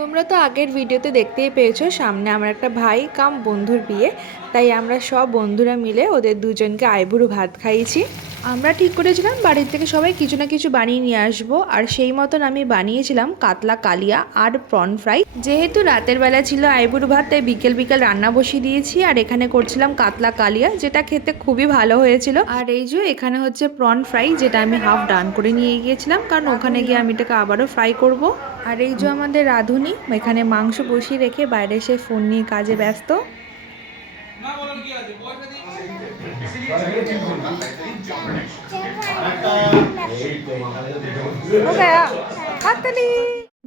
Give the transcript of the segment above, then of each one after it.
তোমরা তো আগের ভিডিওতে দেখতেই পেয়েছো সামনে আমার একটা ভাই কাম বন্ধুর বিয়ে, তাই আমরা সব বন্ধুরা মিলে ওদের দুজনকে আইবুড়ো ভাত খাইয়েছি। আমরা ঠিক করেছিলাম বাড়ির থেকে সবাই কিছু না কিছু বানিয়ে নিয়ে আসবো, আর সেই মতন আমি বানিয়েছিলাম কাতলা কালিয়া আর প্রন ফ্রাই। যেহেতু রাতের বেলা ছিল আইবুড়ো ভাত, তাই বিকেল বিকেল রান্না বসিয়ে দিয়েছি। আর এখানে করছিলাম কাতলা কালিয়া, যেটা খেতে খুবই ভালো হয়েছিল। আর এই যে এখানে হচ্ছে প্রন ফ্রাই, যেটা আমি হাফ ডান করে নিয়ে গিয়েছিলাম, কারণ ওখানে গিয়ে আমি এটাকে আবারও ফ্রাই করব। আর এই যে আমাদের রাঁধুনি এখানে মাংস বসিয়ে রেখে বাইরে এসে ফোন নিয়ে কাজে ব্যস্ত।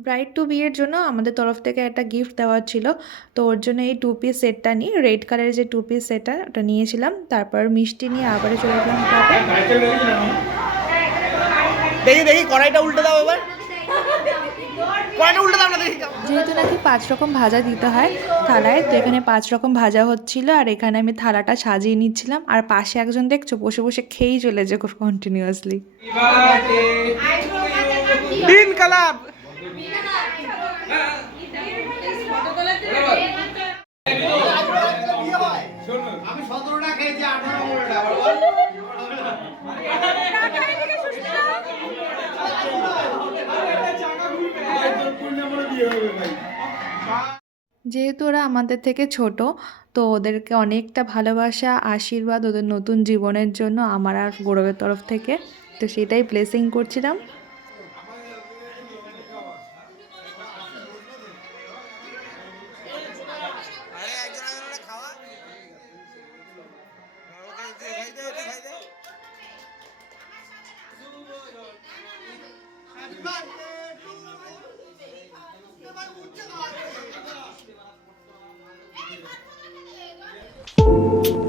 ব্রাইড টু বিয়ের জন্য আমাদের তরফ থেকে একটা গিফট দেওয়া ছিল, তো ওর জন্য এই 2 পিস সেটটা নিয়ে, রেড কালারের যে 2 পিস সেটটা ওটা নিয়েছিলাম। তারপর মিষ্টি নিয়ে আবারও চলে গেলাম ক্লাবে। দেখি দেখি কড়াইটা উল্টে দাও এবার। কড়াইটা উল্টে দাও না দেখি। যেহেতু নাকি 5 রকম ভাজা দিতে হয় থালায়, তো এখানে 5 রকম ভাজা হচ্ছিল। আর এখানে আমি থালাটা সাজিয়ে নিচ্ছিলাম, আর পাশে একজন দেখছো বসে বসে খেয়েই চলেছে কন্টিনিউয়াসলি। বিন কালাব। আমি 17টা খেয়েছি, 18টা আবার বল। যেহেতু ওরা আমাদের থেকে ছোট, তো ওদেরকে অনেকটা ভালোবাসা আশীর্বাদ ওদের নতুন জীবনের জন্য আমার আর গৌরবের তরফ থেকে, তো সেটাই ব্লেসিং করছিলাম। Happy birthday to you.